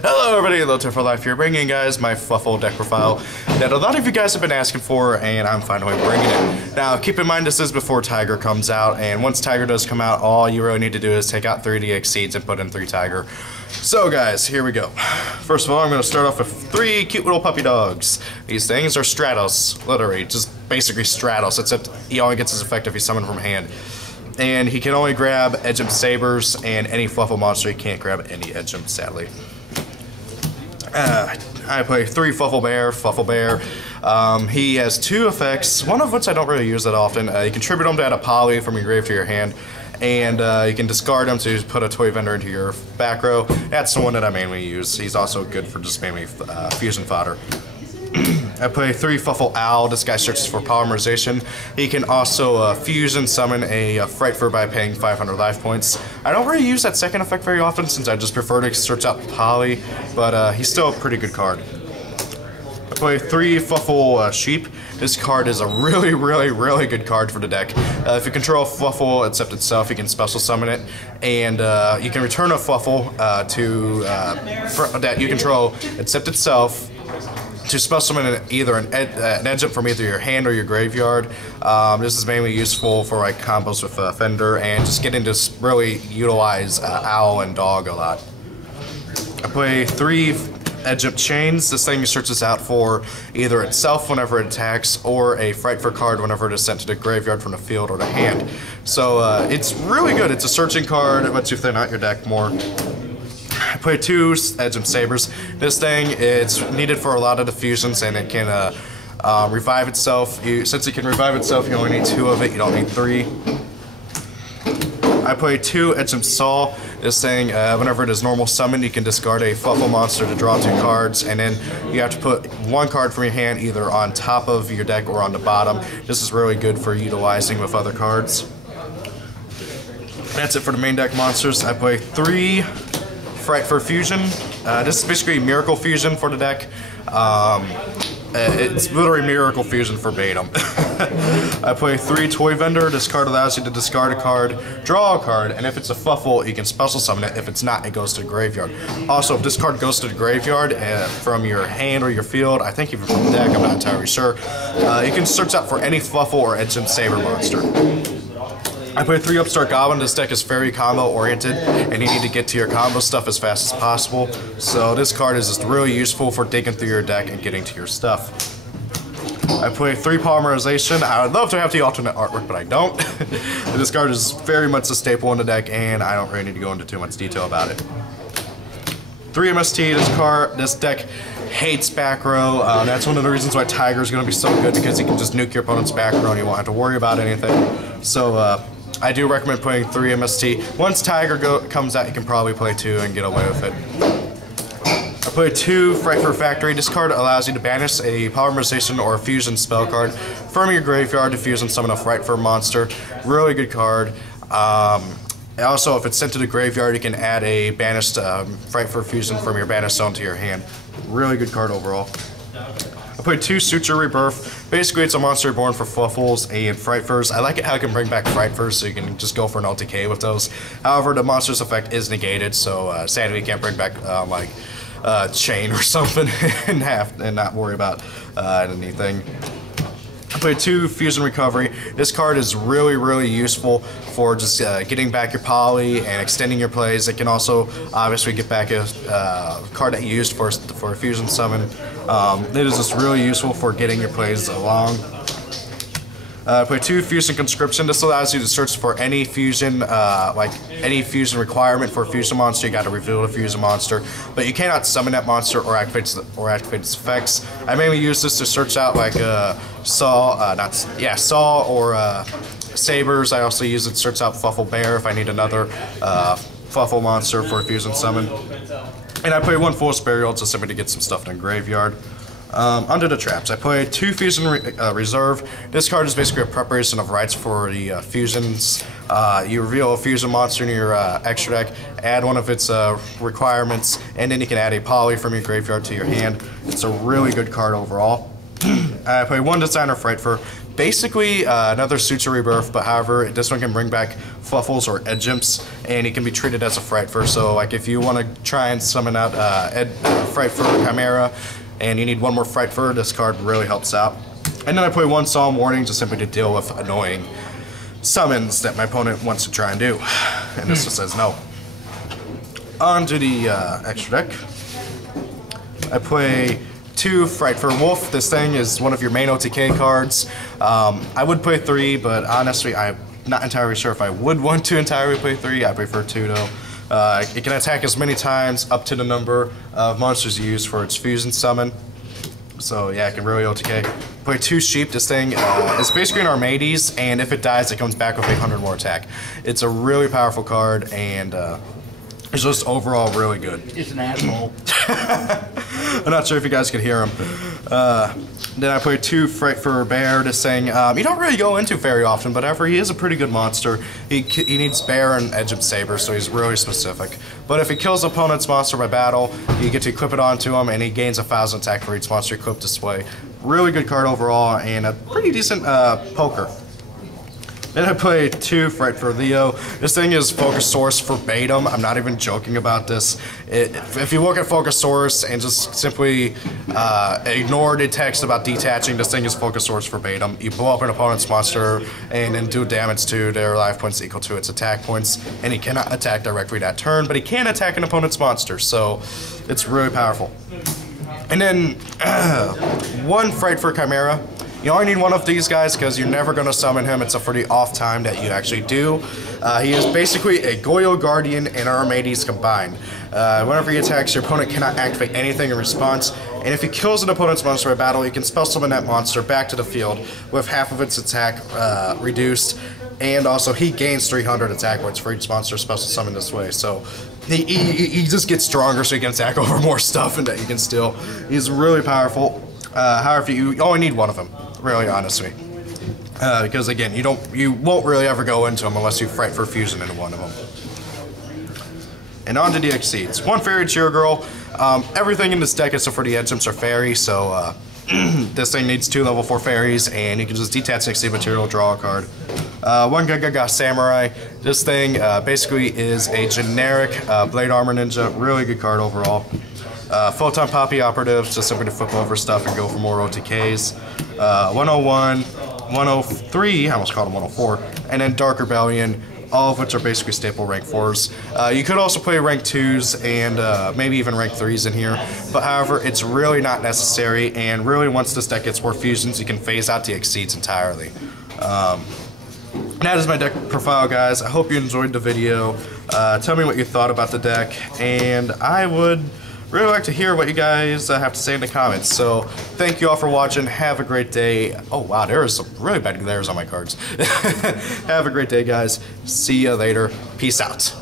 Hello everybody, Hello for Life here, bringing you guys my Fluffal deck profile that a lot of you guys have been asking for, and I'm finally bringing it. Now, keep in mind this is before Tiger comes out, and once Tiger does come out, all you really need to do is take out 3 DX seeds and put in 3 Tiger. So guys, here we go. First of all, I'm going to start off with 3 cute little puppy dogs. These things are Stratos, literally, just basically Stratos, except he only gets his effect if he's summoned from hand. And he can only grab Edge Imp Sabers and any Fluffal monster. He can't grab any Edge Imp, sadly. I play 3 Fluffal Bear. He has 2 effects, one of which I don't really use that often. You can tribute him to add a poly from your grave to your hand, and you can discard him to put a toy vendor into your back row. That's the one that I mainly use. He's also good for just mainly fusion fodder. I play 3 Fluffal Owl. This guy searches for polymerization. He can also fusion summon a Frightfur by paying 500 life points. I don't really use that second effect very often since I just prefer to search out Poly, but he's still a pretty good card. I play 3 Fluffal Sheep. This card is a really good card for the deck. If you control Fluffal except itself, you can special summon it, and you can return a Fluffal that you control except itself to special summon either an Edge Imp from either your hand or your graveyard. This is mainly useful for like combos with Fender and just getting to really utilize Owl and Dog a lot. I play 3 Edge Imp Chains. This thing searches out for either itself whenever it attacks or a Frightfur card whenever it is sent to the graveyard from the field or the hand. So it's really good. It's a searching card. It lets you thin out your deck more. I play 2 Edge Imp Sabers. This thing, it's needed for a lot of the fusions, and it can revive itself. Since it can revive itself, you only need 2 of it, you don't need 3. I play 2 Edge Imp Saw. This thing, whenever it is normal summoned, you can discard a Fluffal monster to draw 2 cards, and then you have to put 1 card from your hand either on top of your deck or on the bottom. This is really good for utilizing with other cards. That's it for the main deck monsters. I play 3 Frightfur Fusion. This is basically Miracle Fusion for the deck. It's literally Miracle Fusion verbatim. I play 3 Toy Vendor. This card allows you to discard a card, draw a card, and if it's a Fluffal, you can special summon it. If it's not, it goes to the graveyard. Also, if this card goes to the graveyard from your hand or your field, I think even from the deck, I'm not entirely sure, you can search out for any Fluffal or Edge Imp Saber monster. I play 3 Upstart Goblin. This deck is very combo oriented, and you need to get to your combo stuff as fast as possible. So this card is just really useful for digging through your deck and getting to your stuff. I play 3 Polymerization. I would love to have the alternate artwork, but I don't. This card is very much a staple in the deck, and I don't really need to go into too much detail about it. 3 MST. This deck hates back row. That's one of the reasons why Tiger is going to be so good, because he can just nuke your opponent's back row and you won't have to worry about anything. So I do recommend playing 3 MST. Once Tiger comes out, you can probably play 2 and get away with it. I play 2 Frightfur Factory. This card allows you to banish a Polymerization or a Fusion spell card from your graveyard to fusion summon a Frightfur monster. Really good card. Also, if it's sent to the graveyard, you can add a banished Frightfur Fusion from your banished zone to your hand. Really good card overall. I played 2 Suture Rebirth. Basically, it's a monster born for Fluffals and Frightfurs. I like it how it can bring back Frightfurs, so you can just go for an LTK with those. However, the monster's effect is negated, so sadly you can't bring back like Chain or something and not worry about anything. I played 2 Fusion Recovery. This card is really useful for just getting back your poly and extending your plays. It can also obviously get back a card that you used for a fusion summon. It is just really useful for getting your plays along. I play 2 Fusion Conscription. This allows you to search for any fusion, any fusion requirement for a fusion monster. You got to reveal a fusion monster, but you cannot summon that monster or activate its effects. I mainly use this to search out like Saw or Sabers. I also use it to search out Fluffal Bear if I need another Fluffal monster for a fusion summon. And I play 1 Force Burial just simply to get some stuff in the graveyard. Under the traps, I play 2 Fusion Reserve. This card is basically a preparation of rights for the fusions. You reveal a fusion monster in your extra deck, add one of its requirements, and then you can add a poly from your graveyard to your hand. It's a really good card overall. I play 1 Designer Frightfur. Basically, another Suture Rebirth, but however, this one can bring back Fluffals or Edge Imps, and he can be treated as a Frightfur. So, like, if you want to try and summon out Frightfur Chimera, and you need 1 more Frightfur, this card really helps out. And then I play 1 Solemn Warning just simply to deal with annoying summons that my opponent wants to try and do. And this just says no. On to the extra deck. I play 2 Frightfur Wolf. This thing is one of your main OTK cards. I would play 3, but honestly, I'm not entirely sure if I would want to entirely play 3. I prefer 2 though. It can attack as many times up to the number of monsters you use for its fusion summon. So yeah, it can really OTK. Play 2 Sheep. This thing is basically an Armades, and if it dies, it comes back with 800 more attack. It's a really powerful card, and it's just overall really good. It's an asshole. I'm not sure if you guys could hear him. Then I play 2 Frightfur Bear. This thing you don't really go into very often, but however, he is a pretty good monster. He needs Bear and Edge of Saber, so he's really specific. But if he kills opponent's monster by battle, you get to equip it onto him, and he gains 1,000 attack for each monster equipped this way. Really good card overall, and a pretty decent poker. Then I play 2 Frightfur Leo. This thing is Focus Source verbatim. I'm not even joking about this. If you look at Focus Source and just simply ignore the text about detaching, this thing is Focus Source verbatim. You blow up an opponent's monster and then do damage to their life points equal to its attack points, and he cannot attack directly that turn, but he can attack an opponent's monster, so it's really powerful. And then 1 Frightfur Chimera. You only need 1 of these guys because you're never going to summon him except for the off time that you actually do. He is basically a Goyo Guardian and Armades combined. Whenever he attacks, your opponent cannot activate anything in response, and if he kills an opponent's monster by battle, you can spell summon that monster back to the field with half of its attack reduced, and also he gains 300 attack points for each monster special summon this way. So he just gets stronger so he can attack over more stuff and that you can steal. He's really powerful. However, you only need 1 of them, really, honestly. Because again, you won't really ever go into them unless you Frightfur Fusion into 1 of them. And on to the Exceeds. 1 Fairy Cheer Girl. Everything in this deck except for the Edge Imps are fairy, so this thing needs 2 level 4 fairies, and you can just detach Exceed material, draw a card. 1 Gaga Samurai. This thing basically is a generic Blade Armor Ninja. Really good card overall. Photon Poppy Operative, just simply to flip over stuff and go for more OTKs. 101, 103, I almost called him 104, and then Dark Rebellion, all of which are basically staple rank 4s. You could also play rank 2s and maybe even rank 3s in here, but however, it's really not necessary, and really once this deck gets more fusions, you can phase out the Exceeds entirely. That is my deck profile, guys. I hope you enjoyed the video. Tell me what you thought about the deck, and I would really like to hear what you guys have to say in the comments. So thank you all for watching. Have a great day. Oh wow, there is some really bad glares on my cards. Have a great day, guys. See you later. Peace out.